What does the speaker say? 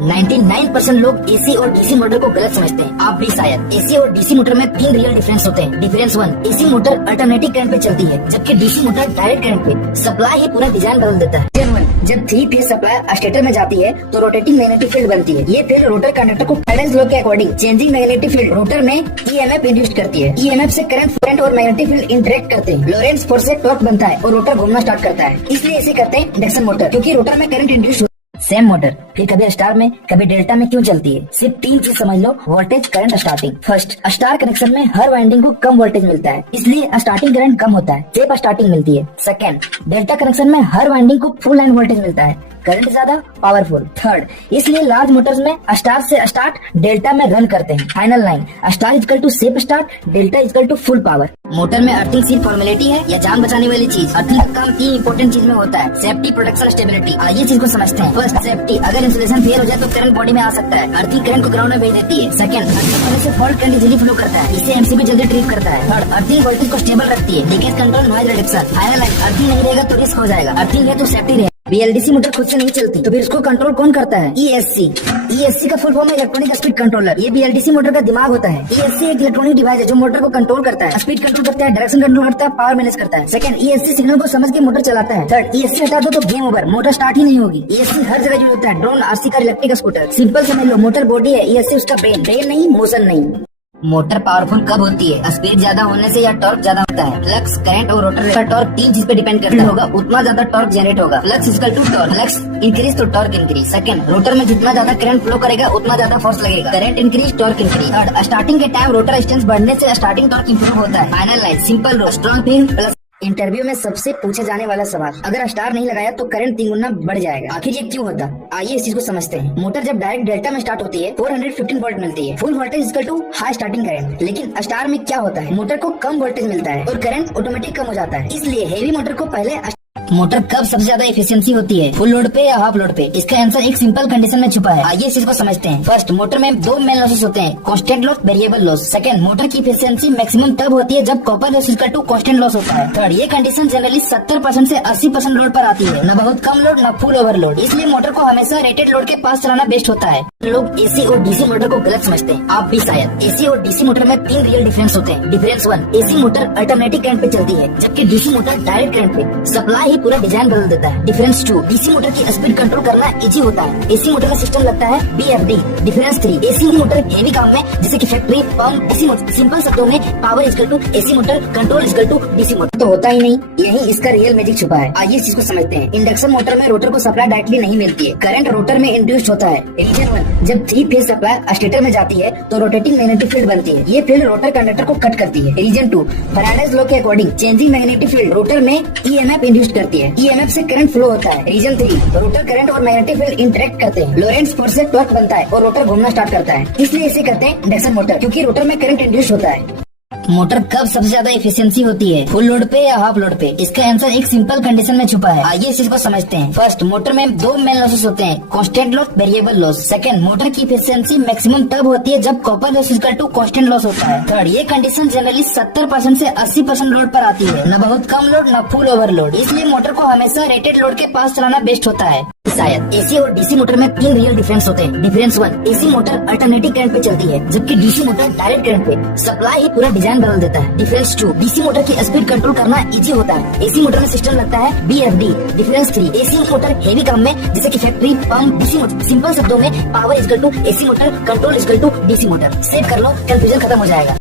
99% लोग एसी और DC motor को गलत समझते हैं, आप भी शायद। एसी और डीसी मोटर में 3 रियल डिफरेंस होते हैं। Difference 1, AC motor alternative current पे चलती है, जबकि डीसी मोटर डायरेक्ट करंट पे। सप्लाई ही पूरा डिजाइन बदल देता है। जब 3 फेज सप्लाई स्टेटर में जाती है तो रोटेटिंग मैग्नेटिक फील्ड बनती है। ये फील्ड रोटर कंडक्टर को फैराडेज लॉ के according changing magnetic field rotor में ईएमएफ इंड्यूस करती है। ईएमएफ से करंट और मैग्नेटिक फील्ड इंटरेक्ट करते हैं। लोरेंट्ज फोर्स से टॉर्क बनता है और रोटर घूमना स्टार्ट करता है। इसलिए इसे कहते हैं इंडक्शन मोटर, क्योंकि रोटर में करंट इंड्यूस। सेम मोटर फिर कभी स्टार में कभी डेल्टा में क्यों चलती है? सिर्फ 3 चीज समझ लो। Voltage, current, starting. First, star connection में हर वाइंडिंग को कम वोल्टेज मिलता है, इसलिए स्टार्टिंग करंट कम होता है, सेफ स्टार्टिंग मिलती है। सेकंड, डेल्टा कनेक्शन में हर वाइंडिंग को फुल लाइन वोल्टेज मिलता है, करंट ज्यादा, पावरफुल। थर्ड, इसलिए लार्ज मोटर्स में स्टार से स्टार्ट डेल्टा में रन करते हैं। Final line, star equal to safe start, delta equal to full power. Motor में अर्थिंग सिर्फ फॉर्मेलिटी है या जान बचाने वाली चीज? अर्थिंग का काम 3 इंपॉर्टेंट चीज में होता है, सेफ्टी, प्रोटेक्शन, स्टेबिलिटी। आइए चीज को समझते हैं। First, safety. अगर इंसुलेशन फेल हो जाए तो करंट बॉडी में आ सकता है। अर्थिंग करंट को ग्राउंड में भेज देती है। सेकंड, अर्थिंग होने से फॉल्ट करंट इजीली फ्लो करता है, इसे एमसीबी जल्दी ट्रिप करता है। थर्ड, अर्थिंग वोल्टेज को स्टेबल रखती है, leakage control, noise reduction. Final line, earthing नहीं रहेगा तो रिस्क हो जाएगा, अर्थिंग है तो सेफ्टी रहेगा। बीएलडीसी मोटर खुद से नहीं चलती तो फिर इसको कंट्रोल कौन करता है? ईएससी। ईएससी का फुल फॉर्म है इलेक्ट्रॉनिक स्पीड कंट्रोलर। ये बीएलडीसी मोटर का दिमाग होता है। ईएससी एक इलेक्ट्रॉनिक डिवाइस है जो मोटर को कंट्रोल करता है, स्पीड कंट्रोल करता है, डायरेक्शन कंट्रोल करता है, पावर मैनेज करता है। सेकंड, ईएससी सिग्नल को समझ के मोटर चलाता है। थर्ड, ईएससी हटा दो तो गेम ओवर, मोटर स्टार्ट ही नहीं होगी। ईएससी हर जगह यूज होता है, drone, RC car, electric scooter. Simple समझ लो, मोटर बॉडी है, ईएससी उसका ब्रेन। ब्रेन नहीं, मोशन नहीं। मोटर पावरफुल कब होती है? स्पीड ज्यादा होने से या टॉर्क ज्यादा होता है? फ्लक्स, करंट और रोटर का टॉर्क 3 चीज पे डिपेंड करता होगा, उतना ज्यादा टॉर्क जनरेट होगा। Flux equal to torque, flux increase तो टॉर्क इंक्रीज। सेकंड, रोटर में जितना ज्यादा करंट फ्लो करेगा उतना ज्यादा फोर्स लगेगा, current increase, torque increase. Third, starting के टाइम रोटर रेजिस्टेंस बढ़ने से स्टार्टिंग टॉर्क इंप्रूव होता है। फाइनल लाइन, सिंपल रो, स्ट्रॉन्ग फील्ड प्लस। इंटरव्यू में सबसे पूछे जाने वाला सवाल, अगर स्टार नहीं लगाया तो करंट 3 गुना बढ़ जाएगा, आखिर ये क्यों होता? आइए इस चीज को समझते हैं। मोटर जब डायरेक्ट डेल्टा में स्टार्ट होती है 415 वोल्ट मिलती है, full voltage equal to high starting current. लेकिन स्टार में क्या होता है? मोटर को कम वोल्टेज मिलता है और करंट ऑटोमेटिक कम हो जाता है, इसलिए हेवी मोटर को पहले। मोटर कब सबसे ज्यादा एफिशिएंसी होती है, फुल लोड पे या हाफ लोड पे? इसका आंसर एक सिंपल कंडीशन में छुपा है, आइए इस चीज को समझते हैं। फर्स्ट, मोटर में 2 मेन लॉसेस होते हैं, constant loss, variable loss. Second, motor की एफिशिएंसी मैक्सिमम तब होती है जब copper loss equal to constant loss होता है। थर्ड, ये कंडीशन जनरली 70% से 80% लोड पर आती है, न बहुत कम लोड न फुल ओवरलोड, इसलिए मोटर को हमेशा रेटेड लोड के पास चलाना बेस्ट होता है। लोग एसी और डीसी मोटर को गलत समझते हैं, आप भी शायद। एसी और डीसी मोटर में 3 रियल डिफरेंस होते हैं। Difference 1, AC motor alternative current पे चलती है, जबकि डीसी मोटर डायरेक्ट करंट पे। सप्लाई ही पूरा डिजाइन बदल देता है। डिफरेंस 2, डीसी मोटर की स्पीड कंट्रोल करना इजी होता है, एसी मोटर का सिस्टम लगता है VFD. Difference 3, AC motor heavy काम में जैसे कि factory, pump, DC motor. Simple शब्दों में power equal to AC motor, control equal to DC motor. तो होता ही नहीं, यही इसका रियल मैजिक छुपा है। आइए इस चीज को समझते हैं। इंडक्शन मोटर में रोटर को सप्लाई डायरेक्टली नहीं मिलती है, करंट रोटर में इंड्यूस्ड होता है। रीजन 1, जब 3 फेज सप्लाई स्टेटर में जाती है तो रोटेटिंग मैग्नेटिक फील्ड बनती है, ये फील्ड रोटर कंडक्टर को कट करती है। रीजन 2, फैराडेज लॉ के according changing magnetic field rotor में ईएमएफ इंड्यूस करती है, ईएमएफ से करंट फ्लो होता है। रीजन 3, रोटर करंट और मैग्नेटिक फील्ड इंटरेक्ट करते हैं, लोरेंट्ज फोर्स से टॉर्क बनता है और रोटर घूमना स्टार्ट करता है, इसलिए इसे कहते हैं इंडक्शन मोटर, क्योंकि रोटर में करंट इंड्यूस होता है। मोटर कब सबसे ज्यादा एफिशिएंसी होती है, फुल लोड पे या हाफ लोड पे? इसका आंसर एक सिंपल कंडीशन में छुपा है, आइए इस चीज को समझते हैं। फर्स्ट, मोटर में 2 मेन लॉसेस होते हैं, constant loss, variable loss. Second, motor की एफिशिएंसी मैक्सिमम तब होती है जब copper loss equal to constant loss होता है। थर्ड, ये कंडीशन जनरली 70% से 80% लोड पर आती है, न बहुत कम लोड न फुल ओवरलोड, इसलिए मोटर को हमेशा रेटेड लोड के पास चलाना बेस्ट होता है। शायद एसी और डीसी मोटर में 3 रियल डिफरेंस होते हैं। Difference 1, AC motor alternative current पे चलती है, जबकि डीसी मोटर डायरेक्ट करंट पे। सप्लाई ही पूरा डिजाइन बदल देता है। डिफरेंस 2, डीसी मोटर की स्पीड कंट्रोल करना इजी होता है, एसी मोटर में सिस्टम लगता है VFD. Difference 3, AC motor heavy काम में जैसे कि factory, pump, DC motor. Simple शब्दों में power equal to AC motor, control equal to DC motor. Save कर लो, कंफ्यूजन खत्म हो जाएगा।